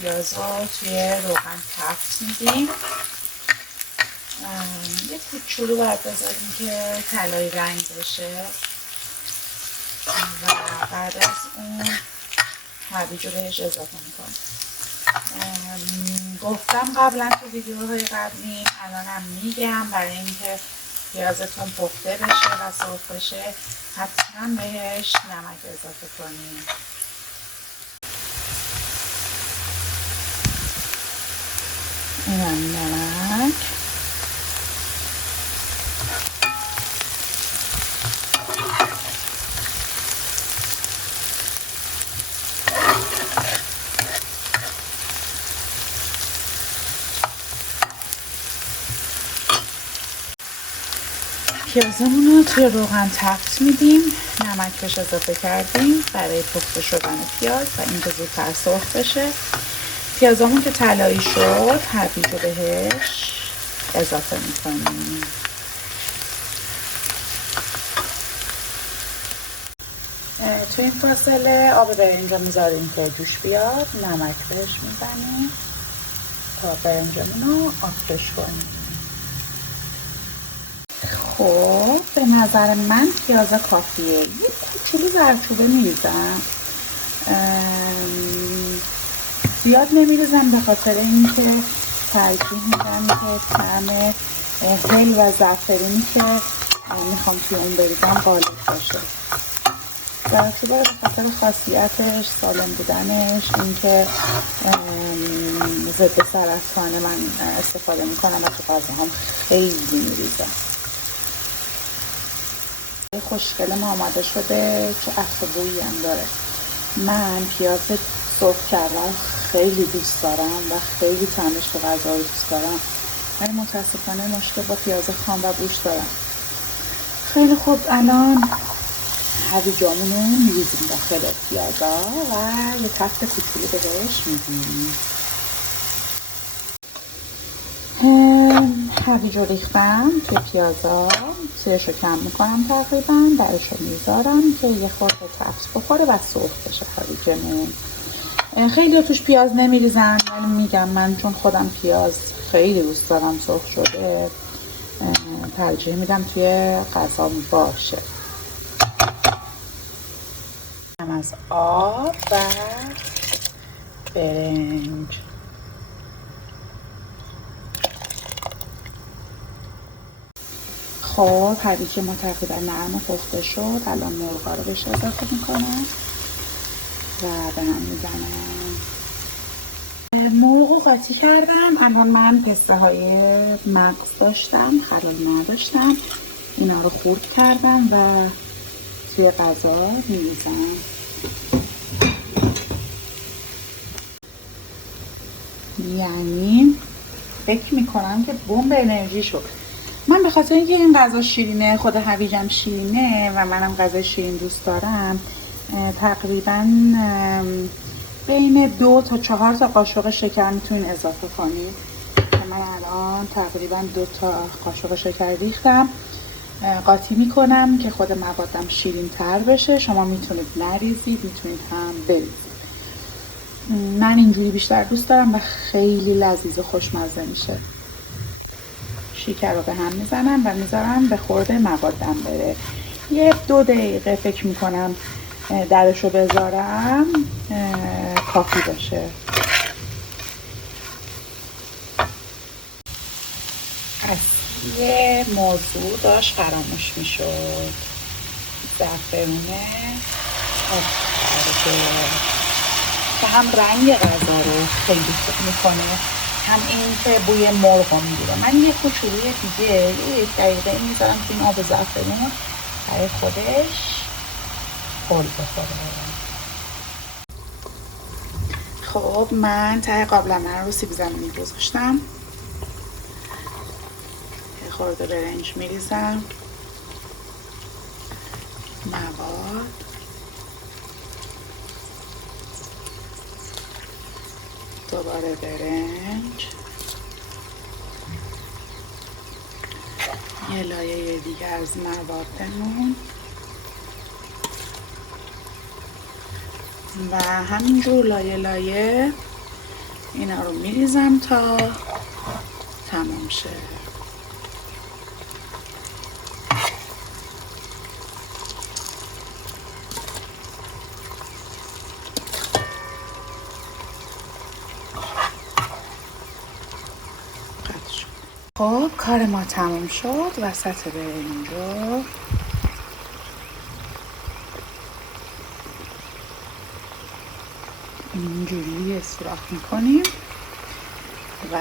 پیاز رو توی روغن تفت میدیم. یه کوچولو باید بذاریم که طلایی رنگ بشه و بعد از اون هویج رو بهش اضافه میکنیم. گفتم قبلا تو ویدیوهای قبلی، الانم میگم برای اینکه پیازتون پخته بشه و سرخ بشه حتما بهش نمک اضافه کنیم. اینم نمک. پیازمون رو توی روغن تفت میدیم، نمک بهش اضافه کردیم برای پخته شدن پیاز و اینکه زودتر سرخ بشه. پیازمون که طلایی شد هویج رو بهش اضافه میکنیم. توی این فاصله آب برنج رو میذاریم که جوش بیاد، نمک بهش میزنیم تا برنجمون رو آبکش کنیم. خب به نظر من پیازا کافیه. یه کوچولو زردچوبه میریزم، زیاد نمیریزم به خاطر اینکه ترجیح میدم که طعم هل و زعفرونی که میخوام توی اون بریزم غالب باشه. زردچوبه به خاطر خاصیتش، سالم بودنش، اینکه ضد سرطانه من استفاده میکنم و تو غذاهام خیلی میریزم. خوشگل ما آماده شده، چه عطر بویی هم داره. من پیاز سرخ کردن خیلی دوست دارم و خیلی طعمش به غذا دوست دارم، ولی متاسفانه مشکل با پیاز خام و بوش دارم. خیلی خوب، الان هویجامون رو میریزیم داخل پیازا و یه تفت کوچولو بهش میدیم. هویج رو ریختم توی پیازا، سیرش رو کم میکنم تقریبا، درش رو میذارم که یه خورده تفت بخوره و سرخ بشه هویجمون. خیلی توش پیاز نمیریزم، ولی میگم من چون خودم پیاز خیلی دوست دارم سرخ شده، ترجیح میدم توی غذا باشه. از آب و برنج. خب هویج ما تقریبا نرم و پخته شد. الان مرغا رو بهش اضافه میکنم و به هم میزنم. مرغ رو قاطی کردم. الان من پسته های مغز داشتم، خلال نداشتم، اینا رو خورد کردم و توی غذا میریزم. یعنی فکر میکنم که بمب انرژی شد. من به خاطر اینکه این غذا شیرینه، خود هویجم شیرینه و منم غذای شیرین دوست دارم، تقریبا بین 2 تا 4 تا قاشق شکر میتونین اضافه کنید. من الان تقریبا 2 تا قاشق شکر ریختم. قاطی میکنم که خود موادم شیرین تر بشه. شما میتونید نریزید، میتونید هم بریزید. من اینجوری بیشتر دوست دارم و خیلی لذیذ و خوشمزه میشه. شکر رو به هم میزنم و میذارم به خورده موادم بره. 1-2 دقیقه فکر میکنم درش رو بذارم کافی باشه. اصلی موضوع داشت فراموش میشد. زعفرونه آفترده که هم رنگ غذا رو خیلی خوب میکنه، هم این که بوی مرغ رو میگیره. من یه کوچولوی دیگه 1 دقیقه میذارم که این آب زعفرون برای خودش غل بخوره. خب من ته قابلمه رو سیب زمینی گذاشتم، یه خورده برنج میریزم، مواد، دوباره برنج، یه لایه دیگه از موادمون و همینجور لایه لایه اینا رو میریزم تا تمام شه. خب کار ما تموم شد. وسط برنج رو اینجوری سوراخ میکنیم و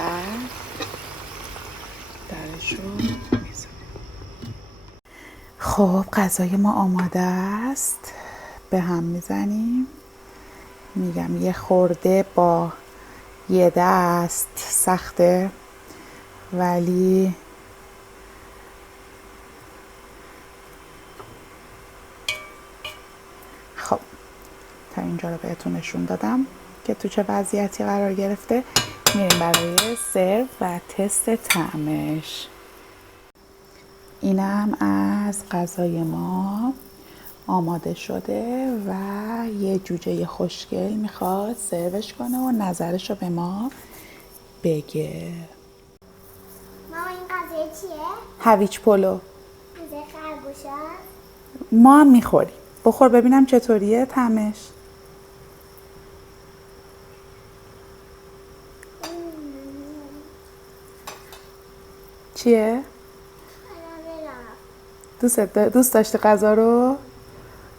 درش رو میزنیم. خب غذای ما آماده است. به هم میزنیم. میگم یه خورده با یه دست سخته، ولی خب تا اینجا رو بهتون نشون دادم که تو چه وضعیتی قرار گرفته. میریم برای سرو و تست طعمش. اینم از غذای ما آماده شده و یه جوجه خوشگل میخواد سروش کنه و نظرش رو به ما بگه. ماما این غذای چیه؟ هویج پلو. غذای خرگوش هست؟ ما هم میخوریم. بخور ببینم چطوریه طعمش. چیه؟ دوست داشتی غذا رو؟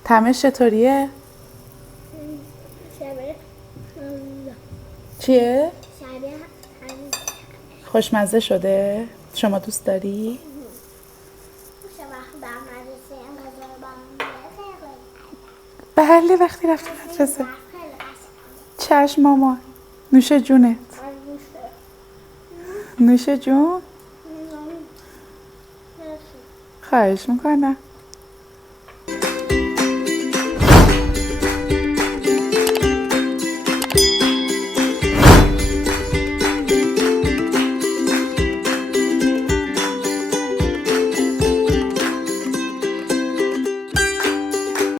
طعمش چطوریه؟ چیه؟ خوشمزه شده؟ شما دوست داری؟ بله وقتی رفتی مدرسه. چشم مامان. نوش جونت. نوش جون. خواهش میکنم.